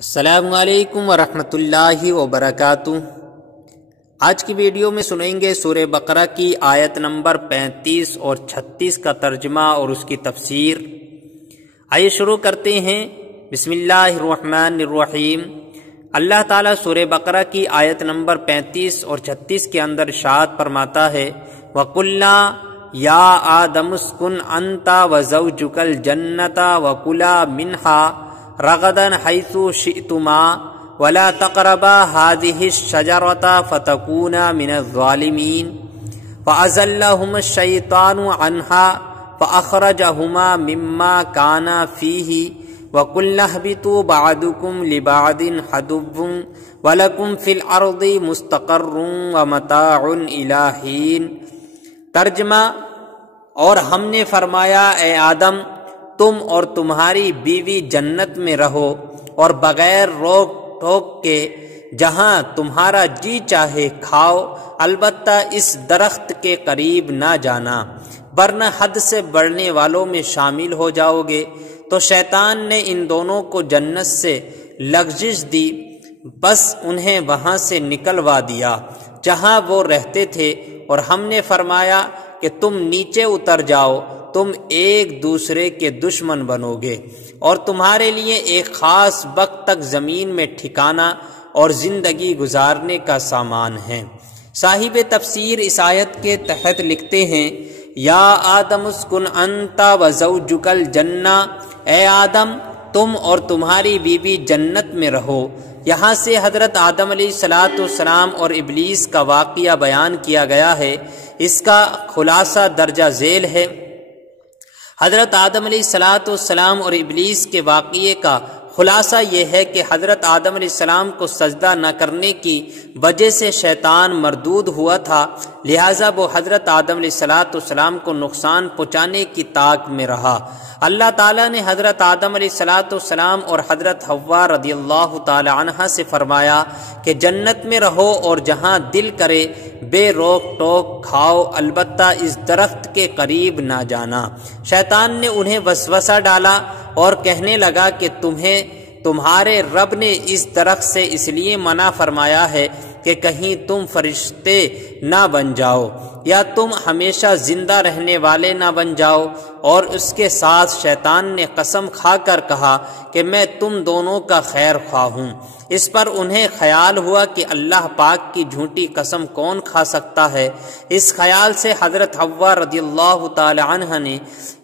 السلام علیکم ورحمۃ اللہ وبرکاتہ۔ آج کی ویڈیو میں سنیں گے سورہ بقرہ کی آیت نمبر 35 اور 36 کا ترجمہ اور اس کی تفسیر۔ آئیے شروع کرتے ہیں۔ بسم اللہ الرحمن الرحیم۔ اللہ تعالیٰ سورہ بقرہ کی آیت نمبر 35 اور 36 کے اندر ارشاد فرماتا ہے، وَقُلْنَا يَا آدَمُ اسْكُنْ أَنْتَ وَزَوْجُكَ الْجَنَّةَ وَكُلَا مِنْهَا رغداً حيث شئتما ولا تقربا هذه الشجرة فتكونا من الظالمين فأزلهما الشيطان عنها فأخرجهما مما كانا فيه وقلنا اهبطوا بعضكم لبعض عدو ولكم في الأرض مستقر ومتاع إلى حين۔ ترجمہ، اور ہم نے فرمایا اے آدم، تم اور تمہاری بیوی جنت میں رہو اور بغیر روک ٹوک کے جہاں تمہارا جی چاہے کھاؤ، البتہ اس درخت کے قریب نہ جانا ورنہ حد سے بڑھنے والوں میں شامل ہو جاؤ گے۔ تو شیطان نے ان دونوں کو جنت سے لغزش دی، بس انہیں وہاں سے نکلوا دیا جہاں وہ رہتے تھے، اور ہم نے فرمایا کہ تم نیچے اتر جاؤ، تم ایک دوسرے کے دشمن بنو گے، اور تمہارے لیے ایک خاص وقت تک زمین میں ٹھکانہ اور زندگی گزارنے کا سامان ہے۔ صاحب تفسیر اس آیت کے تحت لکھتے ہیں، یا آدم اسکن انت وزوجک الجنہ، اے آدم تم اور تمہاری بیوی جنت میں رہو۔ یہاں سے حضرت آدم علیہ السلام اور ابلیس کا واقعہ بیان کیا گیا ہے۔ اس کا خلاصہ درجہ ذیل ہے۔ حضرت آدم علیہ السلام اور ابلیس کے واقعے کا خلاصہ یہ ہے کہ حضرت آدم علیہ السلام کو سجدہ نہ کرنے کی وجہ سے شیطان مردود ہوا تھا، لہٰذا وہ حضرت آدم علیہ السلام کو نقصان پہنچانے کی طاق میں رہا۔ اللہ تعالیٰ نے حضرت آدم علیہ السلام اور حضرت حوا رضی اللہ تعالی عنہا سے فرمایا کہ جنت میں رہو اور جہاں دل کرے بے روک ٹوک کھاؤ، البتہ اس درخت کے قریب نہ جانا۔ شیطان نے انہیں وسوسہ ڈالا اور کہنے لگا کہ تمہارے رب نے اس درخت سے اس لیے منع فرمایا ہے کہ کہیں تم فرشتے نہ بن جاؤ یا تم ہمیشہ زندہ رہنے والے نہ بن جاؤ، اور اس کے ساتھ شیطان نے قسم کھا کر کہا کہ میں تم دونوں کا خیر خواہ ہوں۔ اس پر انہیں خیال ہوا کہ اللہ پاک کی جھوٹی قسم کون کھا سکتا ہے۔ اس خیال سے حضرت حوا رضی اللہ تعالی عنہ نے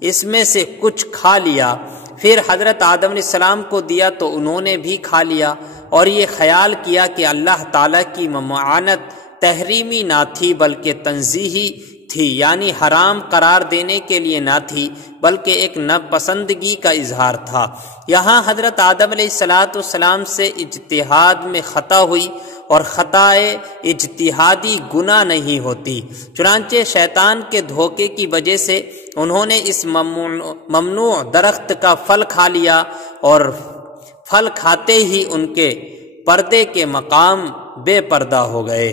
اس میں سے کچھ کھا لیا، پھر حضرت آدم علیہ السلام کو دیا تو انہوں نے بھی کھا لیا، اور یہ خیال کیا کہ اللہ تعالیٰ کی ممانعت تحریمی نہ تھی بلکہ تنزیہی تھی، یعنی حرام قرار دینے کے لیے نہ تھی بلکہ ایک ناپسندگی کا اظہار تھا۔ یہاں حضرت آدم علیہ السلام سے اجتہاد میں خطا ہوئی، اور خطائے اجتہادی گناہ نہیں ہوتی، چنانچہ شیطان کے دھوکے کی وجہ سے انہوں نے اس ممنوع درخت کا پھل کھا لیا، اور پھل کھاتے ہی ان کے پردے کے مقام بے پردہ ہو گئے،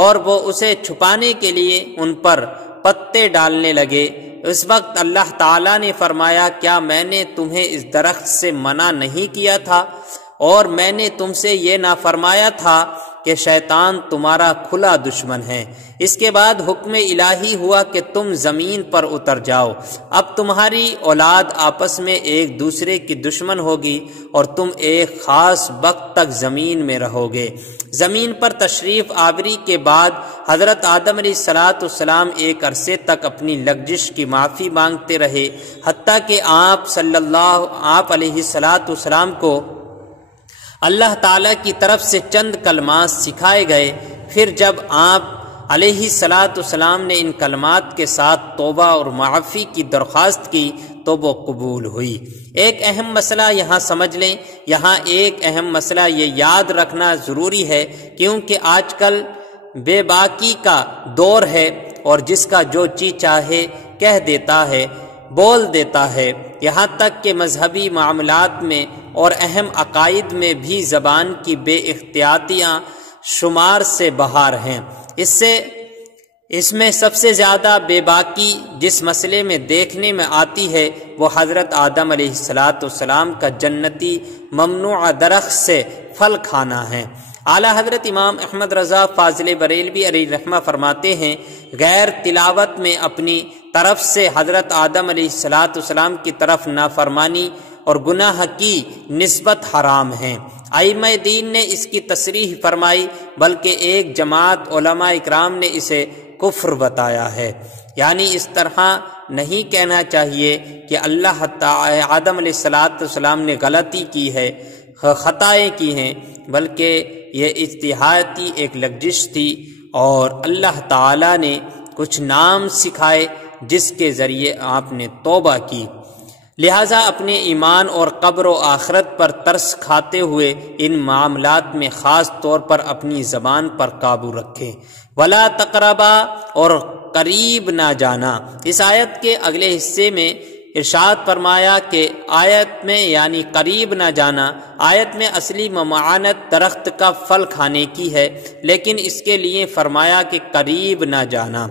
اور وہ اسے چھپانے کے لیے ان پر پتے ڈالنے لگے۔ اس وقت اللہ تعالیٰ نے فرمایا، کیا میں نے تمہیں اس درخت سے منع نہیں کیا تھا، اور میں نے تم سے یہ نہ فرمایا تھا کہ شیطان تمہارا کھلا دشمن ہے۔ اس کے بعد حکم الہی ہوا کہ تم زمین پر اتر جاؤ، اب تمہاری اولاد آپس میں ایک دوسرے کی دشمن ہوگی، اور تم ایک خاص وقت تک زمین میں رہو گے۔ زمین پر تشریف آوری کے بعد حضرت آدم علیہ السلام ایک عرصے تک اپنی لغزش کی معافی مانگتے رہے، حتیٰ کہ آپ علیہ السلام کو اللہ تعالیٰ کی طرف سے چند کلمات سکھائے گئے۔ پھر جب آپ علیہ السلام نے ان کلمات کے ساتھ توبہ اور معافی کی درخواست کی تو وہ قبول ہوئی۔ ایک اہم مسئلہ یہاں سمجھ لیں، یہاں ایک اہم مسئلہ یہ یاد رکھنا ضروری ہے، کیونکہ آج کل بے باکی کا دور ہے، اور جس کا جو چیز چاہے کہہ دیتا ہے، بول دیتا ہے، یہاں تک کہ مذہبی معاملات میں اور اہم عقائد میں بھی زبان کی بے احتیاطیاں شمار سے باہر ہیں۔ اس سے اس میں سب سے زیادہ بے باکی جس مسئلے میں دیکھنے میں آتی ہے وہ حضرت آدم علیہ السلام کا جنتی ممنوع درخت سے پھل کھانا ہے۔ اعلیٰ حضرت امام احمد رضا فاضل بریلوی علیہ رحمہ فرماتے ہیں، غیر تلاوت میں اپنی طرف سے حضرت آدم علیہ السلام کی طرف نافرمانی اور گناہ کی نسبت حرام ہے۔ ائمہ دین نے اس کی تصریح فرمائی، بلکہ ایک جماعت علماء اکرام نے اسے کفر بتایا ہے۔ یعنی اس طرح نہیں کہنا چاہیے کہ اللہ تعالی آدم علیہ السلام نے غلطی کی ہے، خطائیں کی ہیں، بلکہ یہ اجتہادی ایک لغزش تھی اور اللہ تعالی نے کچھ نام سکھائے جس کے ذریعے آپ نے توبہ کی۔ لہٰذا اپنے ایمان اور قبر و آخرت پر ترس کھاتے ہوئے ان معاملات میں خاص طور پر اپنی زبان پر قابو رکھیں۔ ولا تقربا اور قریب نہ جانا۔ اس آیت کے اگلے حصے میں ارشاد فرمایا کہ آیت میں یعنی قریب نہ جانا، آیت میں اصلی ممانعت درخت کا پھل کھانے کی ہے، لیکن اس کے لیے فرمایا کہ قریب نہ جانا۔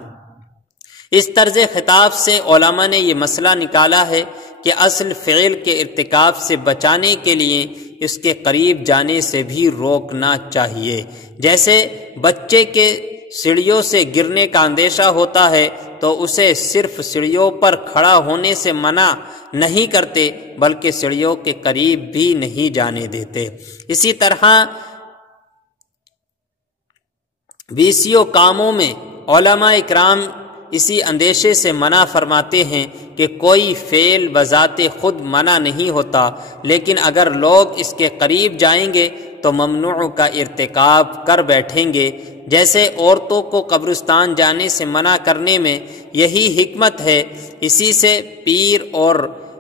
اس طرز خطاب سے علماء نے یہ مسئلہ نکالا ہے کہ اصل فعل کے ارتکاب سے بچانے کے لیے اس کے قریب جانے سے بھی روکنا چاہیے۔ جیسے بچے کے سیڑھیوں سے گرنے کا اندیشہ ہوتا ہے تو اسے صرف سیڑھیوں پر کھڑا ہونے سے منع نہیں کرتے، بلکہ سیڑھیوں کے قریب بھی نہیں جانے دیتے۔ اسی طرح بیسیوں کاموں میں علماء اکرام اسی اندیشے سے منع فرماتے ہیں کہ کوئی فعل بذات خود منع نہیں ہوتا، لیکن اگر لوگ اس کے قریب جائیں گے تو ممنوع کا ارتکاب کر بیٹھیں گے۔ جیسے عورتوں کو قبرستان جانے سے منع کرنے میں یہی حکمت ہے، اسی سے پیر اور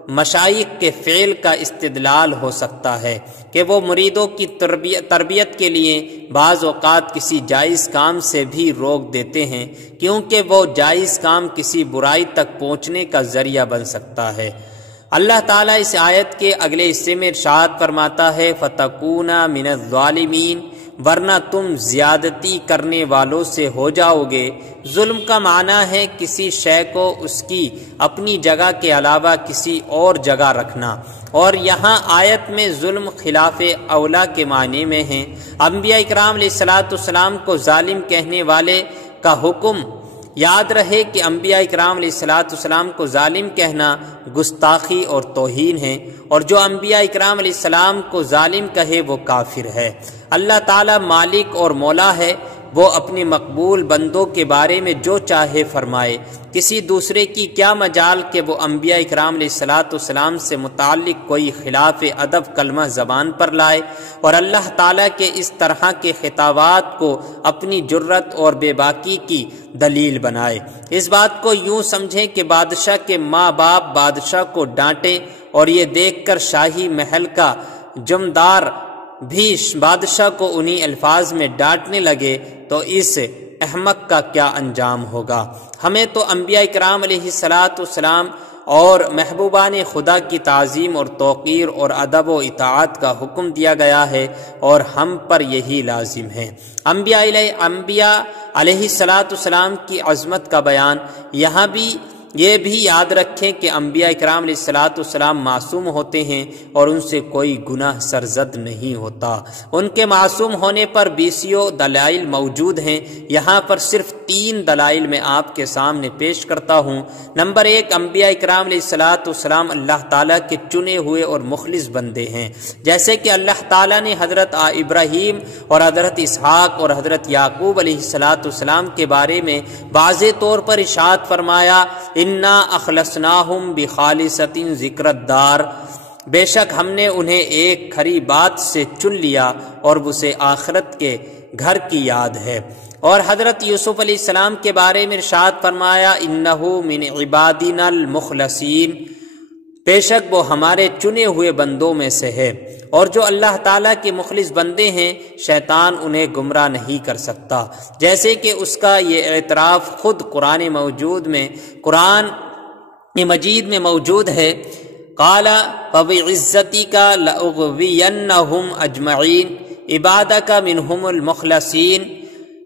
مشائخ کے فعل کا استدلال ہو سکتا ہے کہ وہ مریدوں کی تربیت کے لیے بعض اوقات کسی جائز کام سے بھی روک دیتے ہیں، کیونکہ وہ جائز کام کسی برائی تک پہنچنے کا ذریعہ بن سکتا ہے۔ اللہ تعالیٰ اس آیت کے اگلے حصے میں ارشاد فرماتا ہے فَتَكُونَ مِنَ الظَّالِمِينَ، ورنہ تم زیادتی کرنے والوں سے ہو جاؤ گے۔ ظلم کا معنی ہے کسی شے کو اس کی اپنی جگہ کے علاوہ کسی اور جگہ رکھنا، اور یہاں آیت میں ظلم خلاف اولا کے معنی میں ہے۔ انبیاء اکرام علیہ السلام کو ظالم کہنے والے کا حکم یاد رہے کہ انبیاء اکرام علیہ السلام کو ظالم کہنا گستاخی اور توہین ہے، اور جو انبیاء اکرام علیہ السلام کو ظالم کہے وہ کافر ہے۔ اللہ تعالی مالک اور مولا ہے، وہ اپنے مقبول بندوں کے بارے میں جو چاہے فرمائے، کسی دوسرے کی کیا مجال کہ وہ انبیاء اکرام علیہ السلام سے متعلق کوئی خلاف ادب کلمہ زبان پر لائے، اور اللہ تعالیٰ کے اس طرح کے خطابات کو اپنی جرت اور بے باکی کی دلیل بنائے۔ اس بات کو یوں سمجھیں کہ بادشاہ کے ماں باپ بادشاہ کو ڈانٹیں، اور یہ دیکھ کر شاہی محل کا جمدار بھی بادشاہ کو انہی الفاظ میں ڈانٹنے لگے تو اس احمق کا کیا انجام ہوگا۔ ہمیں تو انبیاء اکرام علیہ السلام اور محبوبان خدا کی تعظیم اور توقیر اور ادب و اطاعت کا حکم دیا گیا ہے، اور ہم پر یہی لازم ہے۔ انبیاء علیہ السلام کی عظمت کا بیان یہاں بھی یہ بھی یاد رکھیں کہ انبیاء اکرام علیہ السلام معصوم ہوتے ہیں اور ان سے کوئی گناہ سرزد نہیں ہوتا۔ ان کے معصوم ہونے پر بیسیوں دلائل موجود ہیں، یہاں پر صرف 3 دلائل میں آپ کے سامنے پیش کرتا ہوں۔ نمبر 1، انبیاء اکرام علیہ السلام اللہ تعالیٰ کے چنے ہوئے اور مخلص بندے ہیں، جیسے کہ اللہ تعالیٰ نے حضرت ابراہیم اور حضرت اسحاق اور حضرت یعقوب علیہ السلام کے بارے میں واضح طور پر ارشاد فرمایا انا اخلصناہم بخالصۃ ذکر الدار، بے شک ہم نے انہیں ایک کھری بات سے چن لیا اور اسے آخرت کے گھر کی یاد ہے۔ اور حضرت یوسف علیہ السلام کے بارے میں ارشاد فرمایا انہ من عبادنا المخلصین، بے شک وہ ہمارے چنے ہوئے بندوں میں سے ہے۔ اور جو اللہ تعالیٰ کے مخلص بندے ہیں شیطان انہیں گمراہ نہیں کر سکتا، جیسے کہ اس کا یہ اعتراف خود قرآن مجید میں موجود ہے۔ قال فبعزتک لأغوینہم اجمعین عبادک منہم المخلصین،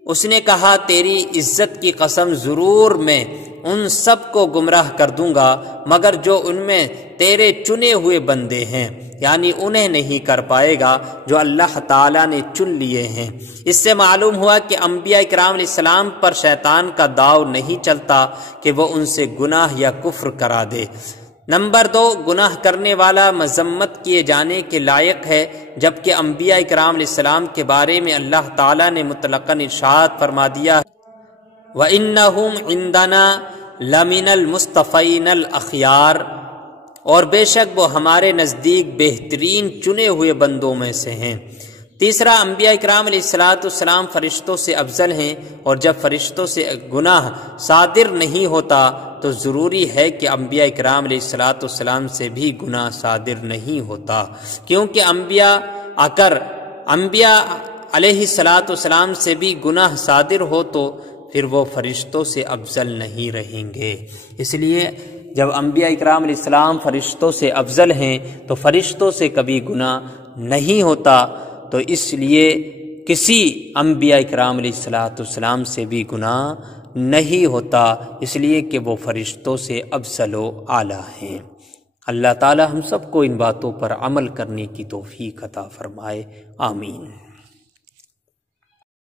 اس نے کہا تیری عزت کی قسم ضرور میں ان سب کو گمراہ کر دوں گا مگر جو ان میں تیرے چنے ہوئے بندے ہیں، یعنی انہیں نہیں کر پائے گا جو اللہ تعالیٰ نے چن لیے ہیں۔ اس سے معلوم ہوا کہ انبیاء کرام علیہ السلام پر شیطان کا داؤ نہیں چلتا کہ وہ ان سے گناہ یا کفر کرا دے۔ نمبر 2، گناہ کرنے والا مذمت کیے جانے کے لائق ہے، جبکہ انبیاء کرام علیہ السلام کے بارے میں اللہ تعالیٰ نے مطلقاً ارشاد فرما دیا وَإِنَّهُمْ عِنْدَنَا لَمِنَ الْمُصْطَفَيْنَ الْأَخْيَارِ، اور بے شک وہ ہمارے نزدیک بہترین چنے ہوئے بندوں میں سے ہیں۔ تیسرا، انبیاء کرام علیہ السلام فرشتوں سے افضل ہیں، اور جب فرشتوں سے گناہ صادر نہیں ہوتا تو ضروری ہے کہ انبیاء کرام علیہ السلام سے بھی گناہ صادر نہیں ہوتا، کیونکہ انبیاء علیہ السلام سے بھی گناہ صادر ہو تو پھر وہ فرشتوں سے افضل نہیں رہیں گے۔ اس لیے جب انبیاء کرام علیہ السلام فرشتوں سے افضل ہیں تو فرشتوں سے کبھی گناہ نہیں ہوتا، تو اس لیے کسی انبیاء کرام علیہ السلام سے بھی گناہ نہیں ہوتا، اس لیے کہ وہ فرشتوں سے افضل و اعلیٰ ہیں۔ اللہ تعالی ہم سب کو ان باتوں پر عمل کرنے کی توفیق عطا فرمائے، آمین۔